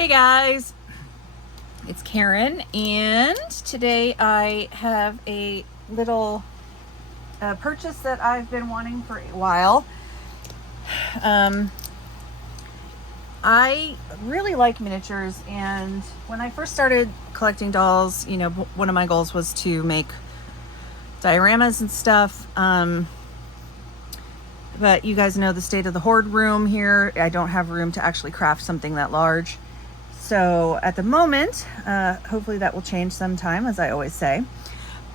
Hey guys, it's Karen, and today I have a little purchase that I've been wanting for a while. I really like miniatures, and when I first started collecting dolls, you know, one of my goals was to make dioramas and stuff. But you guys know the state of the hoard room here. I don't have room to actually craft something that large. So at the moment, hopefully that will change sometime, as I always say.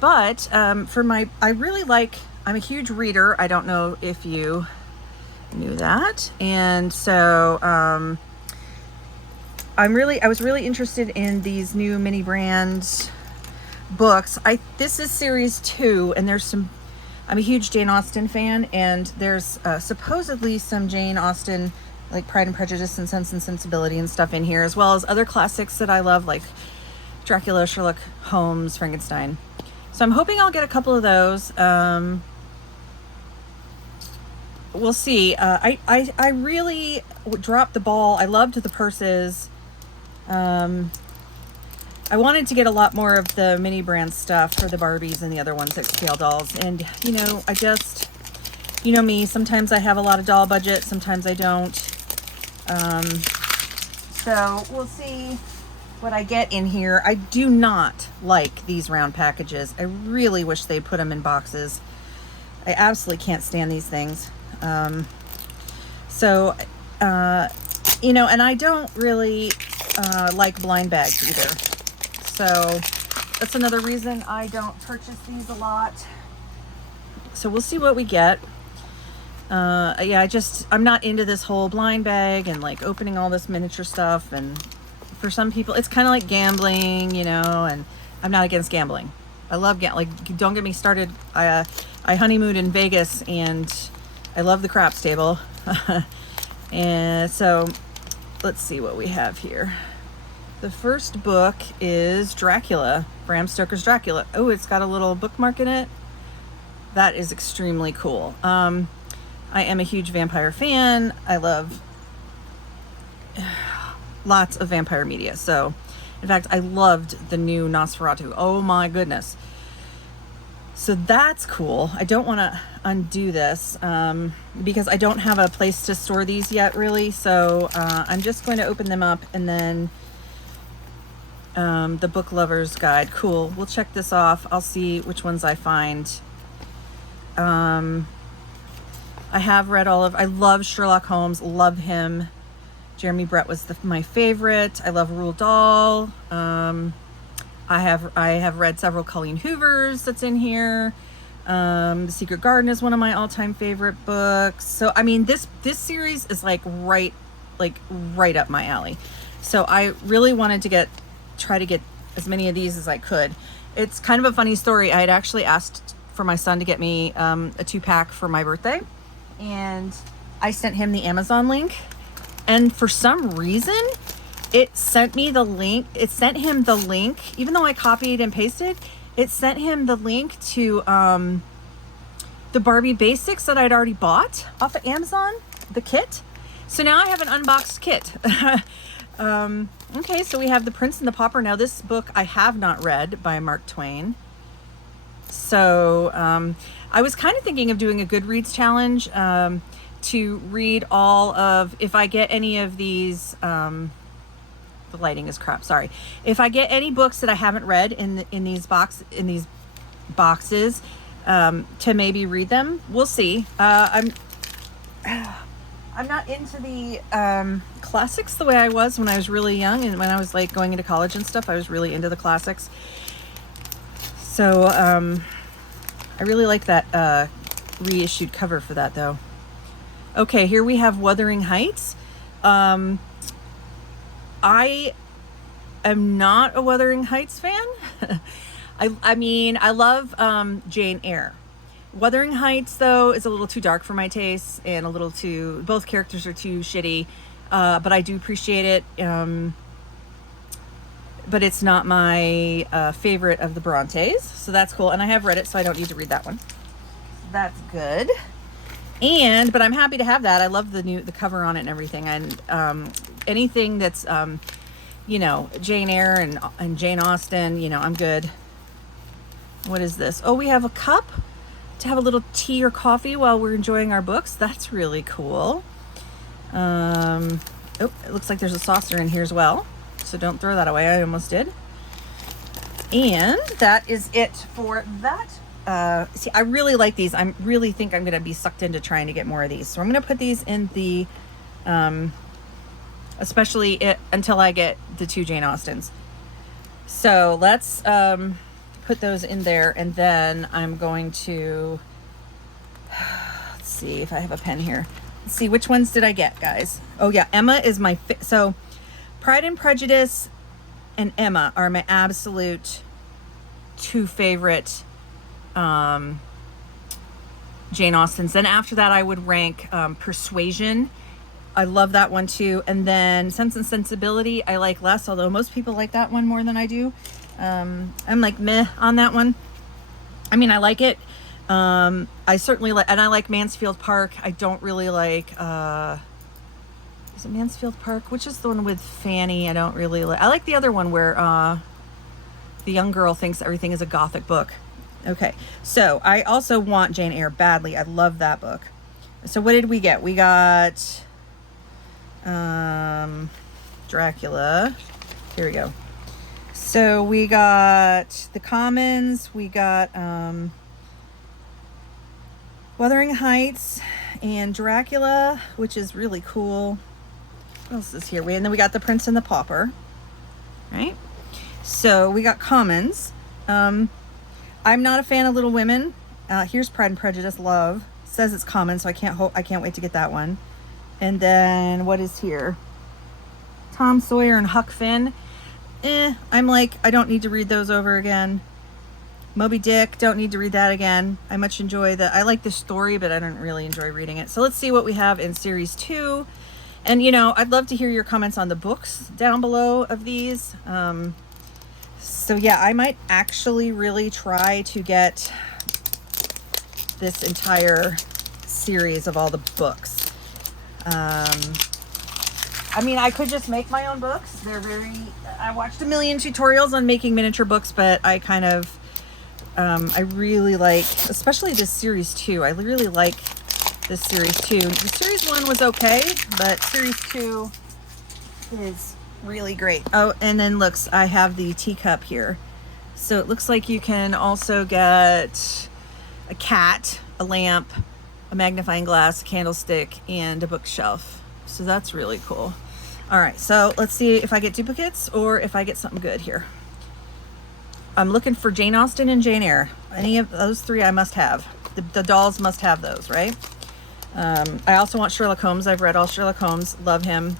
But I'm a huge reader. I don't know if you knew that. And so I was really interested in these new mini brand books. This is series 2, and I'm a huge Jane Austen fan, and there's supposedly some Jane Austen, like Pride and Prejudice and Sense and Sensibility and stuff in here, as well as other classics that I love, like Dracula, Sherlock Holmes, Frankenstein. So I'm hoping I'll get a couple of those. We'll see. I really dropped the ball. I loved the purses. I wanted to get a lot more of the mini brand stuff for the Barbies and the other ones, like scale dolls. And, you know me, sometimes I have a lot of doll budget, sometimes I don't. So we'll see what I get in here. I do not like these round packages. I really wish they'd put them in boxes. I absolutely can't stand these things. And I don't really like blind bags either. So that's another reason I don't purchase these a lot. So we'll see what we get. I'm not into this whole blind bag and like opening all this miniature stuff. And for some people, it's kind of like gambling, and I'm not against gambling. I love don't get me started. I honeymooned in Vegas, and I love the craps table. And so let's see what we have here. The first book is Dracula, Bram Stoker's Dracula. Oh, it's got a little bookmark in it. That is extremely cool. I am a huge vampire fan. I love lots of vampire media. So, in fact, I loved the new Nosferatu. Oh my goodness. So that's cool. I don't want to undo this because I don't have a place to store these yet, really. So I'm just going to open them up, and then the Book Lover's Guide. Cool. We'll check this off. I'll see which ones I find. I have read I love Sherlock Holmes. Love him. Jeremy Brett was my favorite. I love Roald Dahl. I have read several Colleen Hoovers that's in here. The Secret Garden is one of my all-time favorite books. So I mean, this series is right up my alley. So I really wanted to try to get as many of these as I could. It's kind of a funny story. I had actually asked for my son to get me a 2-pack for my birthday, and I sent him the Amazon link, and for some reason it sent him the link, even though I copied and pasted. It sent him the link to the Barbie basics that I'd already bought off of Amazon, the kit. So now I have an unboxed kit. Okay, so we have The Prince and the Pauper. Now, this book I have not read, by Mark Twain. So I was kind of thinking of doing a Goodreads challenge to read if I get any of these, the lighting is crap, sorry. If I get any books that I haven't read in these boxes, to maybe read them. We'll see. I'm not into the classics the way I was when I was really young, and when I was going into college and stuff, I was really into the classics. So I really like that reissued cover for that, though. Okay, here we have Wuthering Heights. I am not a Wuthering Heights fan. I love Jane Eyre. Wuthering Heights, though, is a little too dark for my taste, and both characters are too shitty, but I do appreciate it. But it's not my favorite of the Brontes, so that's cool. And I have read it, so I don't need to read that one. That's good. But I'm happy to have that. I love the cover on it and everything. And anything that's you know, Jane Eyre and Jane Austen, you know, I'm good. What is this? Oh, we have a cup to have a little tea or coffee while we're enjoying our books. That's really cool. Oh, it looks like there's a saucer in here as well. So don't throw that away. I almost did. And that is it for that. See, I really like these. I really think I'm going to be sucked into trying to get more of these. So I'm going to put these in the, until I get the 2 Jane Austens. So let's put those in there, and then I'm going to, let's see if I have a pen here. Let's see, which ones did I get, guys? Oh yeah, Emma is my, so Pride and Prejudice and Emma are my absolute 2 favorite Jane Austens. Then after that, I would rank Persuasion. I love that one too. And then Sense and Sensibility I like less, although most people like that one more than I do. I'm like meh on that one. I mean, I like it. I certainly like, and I like Mansfield Park. I don't really like, is it Mansfield Park? Which is the one with Fanny? I don't really like. I like the other one where the young girl thinks everything is a gothic book. Okay, so I also want Jane Eyre badly. I love that book. So what did we get? We got Dracula. Here we go. So we got The Commons. We got Wuthering Heights and Dracula, which is really cool. What else is here? And then we got The Prince and the Pauper, right? So we got Commons. I'm not a fan of Little Women. Here's Pride and Prejudice. Love. It says it's common, so I can't wait to get that one. And then what is here? Tom Sawyer and Huck Finn. I'm like, I don't need to read those over again. Moby Dick, don't need to read that again. I much enjoy I like the story, but I don't really enjoy reading it. So let's see what we have in series 2. And you know, I'd love to hear your comments on the books down below of these. So yeah, I might actually really try to get this entire series of all the books. I mean, I could just make my own books. I watched a million tutorials on making miniature books, but I kind of, I really like, especially this series 2. I really like this series 2. The series 1 was okay, but series 2 is really great. Oh, and then looks, I have the teacup here. So it looks like you can also get a cat, a lamp, a magnifying glass, a candlestick, and a bookshelf. So that's really cool. All right, so let's see if I get duplicates or if I get something good here. I'm looking for Jane Austen and Jane Eyre. Any of those 3 I must have. The dolls must have those, right? I also want Sherlock Holmes. I've read all Sherlock Holmes. Love him.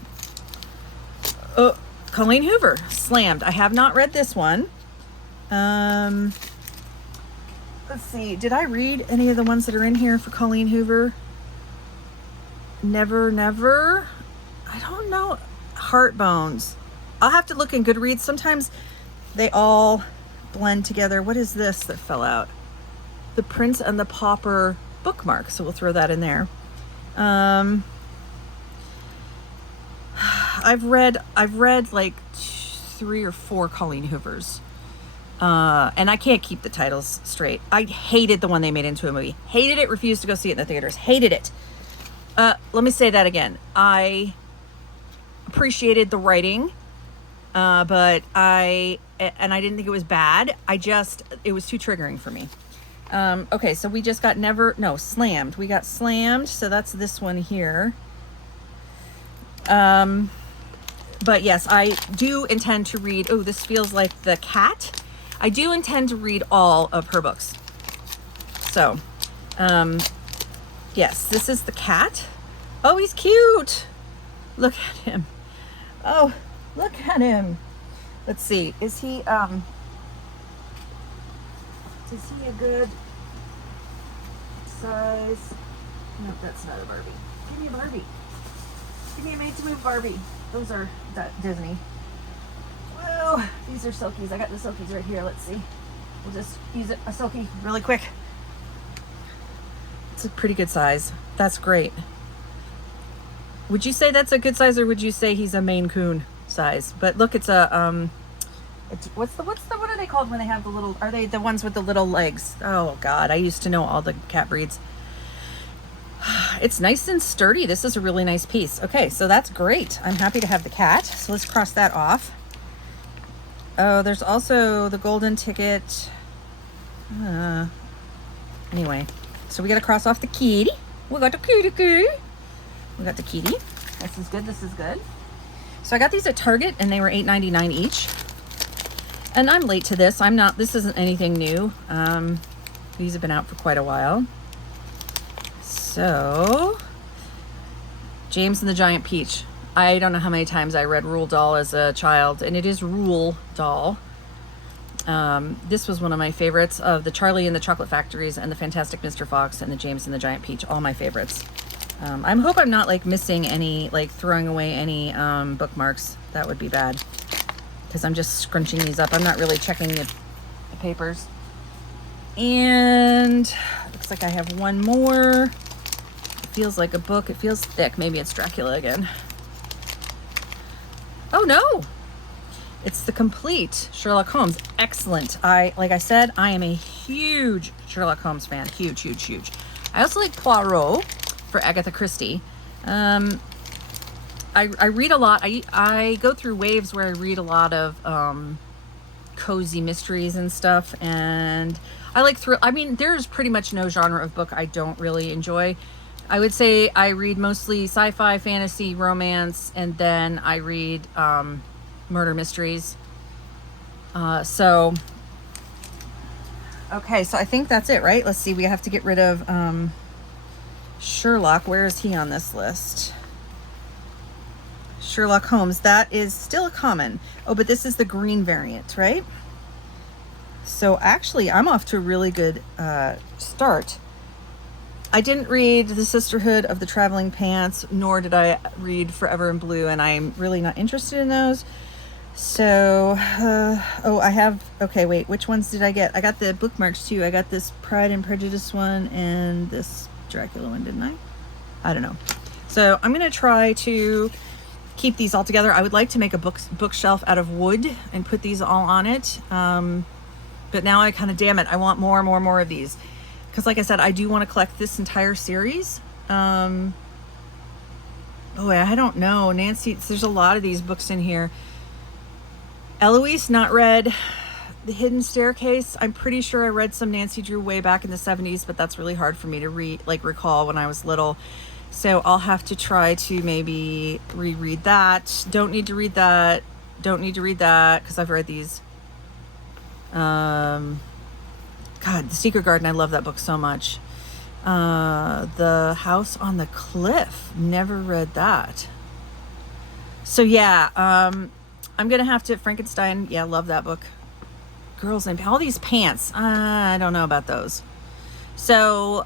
Oh, Colleen Hoover, Slammed. I have not read this one. Let's see. Did I read any of the ones that are in here for Colleen Hoover? Never. I don't know. Heartbones. I'll have to look in Goodreads. Sometimes they all blend together. What is this that fell out? The Prince and the Pauper bookmark. So we'll throw that in there. I've read like 3 or 4 Colleen Hoovers. And I can't keep the titles straight. I hated the one they made into a movie. Hated it, refused to go see it in the theaters. Hated it. Let me say that again. I appreciated the writing, but I didn't think it was bad. It was too triggering for me. Okay, so we just got Slammed. We got Slammed, so that's this one here. But yes, I do intend to read, oh, this feels like the cat. I do intend to read all of her books. So, yes, this is the cat. Oh, he's cute. Look at him. Oh, look at him. Let's see. Is he a good size? No, that's not a Barbie. Give me a Barbie. Give me a Made to Move Barbie. Those are Disney. Whoa, these are Silkies. I got the Silkies right here. Let's see. We'll just use a Silky really quick. It's a pretty good size. That's great. Would you say that's a good size, or would you say he's a Maine Coon size. But look, it's a what are they called when they have the little, are they the ones with the little legs? Oh God, I used to know all the cat breeds. It's nice and sturdy. This is a really nice piece. Okay, so that's great. I'm happy to have the cat. So let's cross that off. Oh, there's also the golden ticket. Anyway, so we got to cross off the kitty. We got the kitty. We got the kitty. This is good. This is good. So I got these at Target and they were $8.99 each. And I'm late to this. This isn't anything new. These have been out for quite a while. So, James and the Giant Peach. I don't know how many times I read Roald Dahl as a child, and it is Roald Dahl. This was one of my favorites of the Charlie and the Chocolate Factories and the Fantastic Mr. Fox and the James and the Giant Peach, all my favorites. I hope I'm not like missing any, like throwing away any bookmarks. That would be bad because I'm just scrunching these up. I'm not really checking the papers. And looks like I have one more. It feels like a book. It feels thick. Maybe it's Dracula again. Oh no, it's the complete Sherlock Holmes. Excellent. Like I said, I am a huge Sherlock Holmes fan. Huge, huge, huge. I also like Poirot for Agatha Christie. I read a lot. I go through waves where I read a lot of cozy mysteries and stuff, and I like I mean, there's pretty much no genre of book I don't really enjoy. I would say I read mostly sci-fi, fantasy, romance, and then I read murder mysteries. Okay, so I think that's it, right? Let's see, we have to get rid of Sherlock. Where is he on this list? Sherlock Holmes, that is still a common. Oh, but this is the green variant, right? So actually, I'm off to a really good start. I didn't read The Sisterhood of the Traveling Pants, nor did I read Forever in Blue, and I'm really not interested in those. So, okay, wait, which ones did I get? I got the bookmarks too. I got this Pride and Prejudice one and this Dracula one, didn't I? I don't know. So I'm going to try to keep these all together. I would like to make a bookshelf out of wood and put these all on it. But now I kind of, damn it, I want more of these. Because like I said, I do want to collect this entire series. I don't know. Nancy, there's a lot of these books in here. Eloise, not read. The Hidden Staircase. I'm pretty sure I read some Nancy Drew way back in the 70s, but that's really hard for me to recall when I was little. So I'll have to try to maybe reread that. Don't need to read that. Don't need to read that because I've read these. God, The Secret Garden. I love that book so much. The House on the Cliff. Never read that. So yeah, I'm going to have to, Frankenstein. Yeah, love that book. Girls and all these pants. I don't know about those. So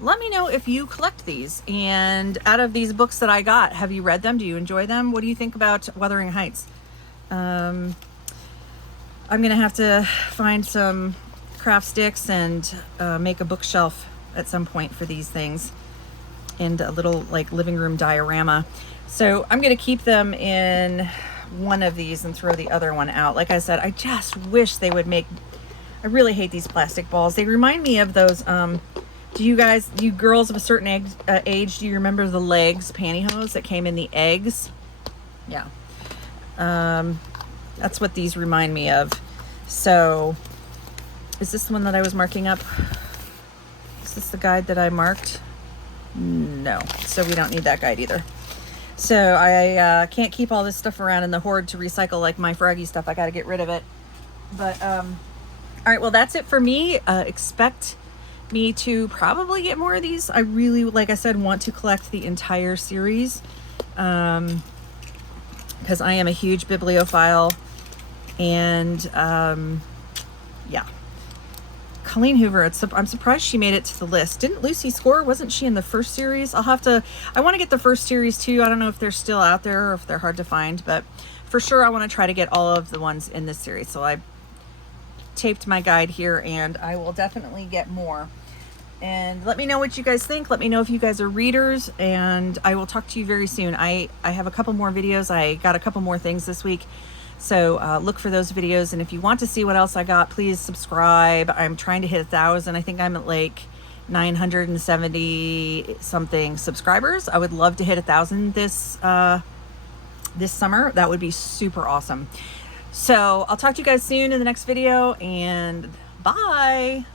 let me know if you collect these. And out of these books that I got, have you read them? Do you enjoy them? What do you think about Wuthering Heights? I'm going to have to find some craft sticks and make a bookshelf at some point for these things. And a little like living room diorama. So I'm going to keep them in one of these and throw the other one out. Like I said, I just wish they would make, I really hate these plastic balls. They remind me of those, do you guys, you girls of a certain age, do you remember the legs pantyhose that came in the eggs? Yeah. That's what these remind me of. So is this the one that I was marking up? Is this the guide that I marked? No. So we don't need that guide either. So I can't keep all this stuff around in the hoard to recycle like my Froggy stuff. I got to get rid of it. But, all right, well, that's it for me. Expect me to probably get more of these. I really, like I said, want to collect the entire series because I am a huge bibliophile. And, yeah. Colleen Hoover, I'm surprised she made it to the list. Didn't Lucy score? Wasn't she in the first series? I want to get the first series too. I don't know if they're still out there or if they're hard to find, but for sure I want to try to get all of the ones in this series. So I taped my guide here and I will definitely get more. And let me know what you guys think. Let me know if you guys are readers, and I will talk to you very soon. I have a couple more videos. I got a couple more things this week. So look for those videos. And if you want to see what else I got, please subscribe. I'm trying to hit 1,000. I think I'm at like 970 something subscribers. I would love to hit 1,000 this summer. That would be super awesome. So I'll talk to you guys soon in the next video, and bye.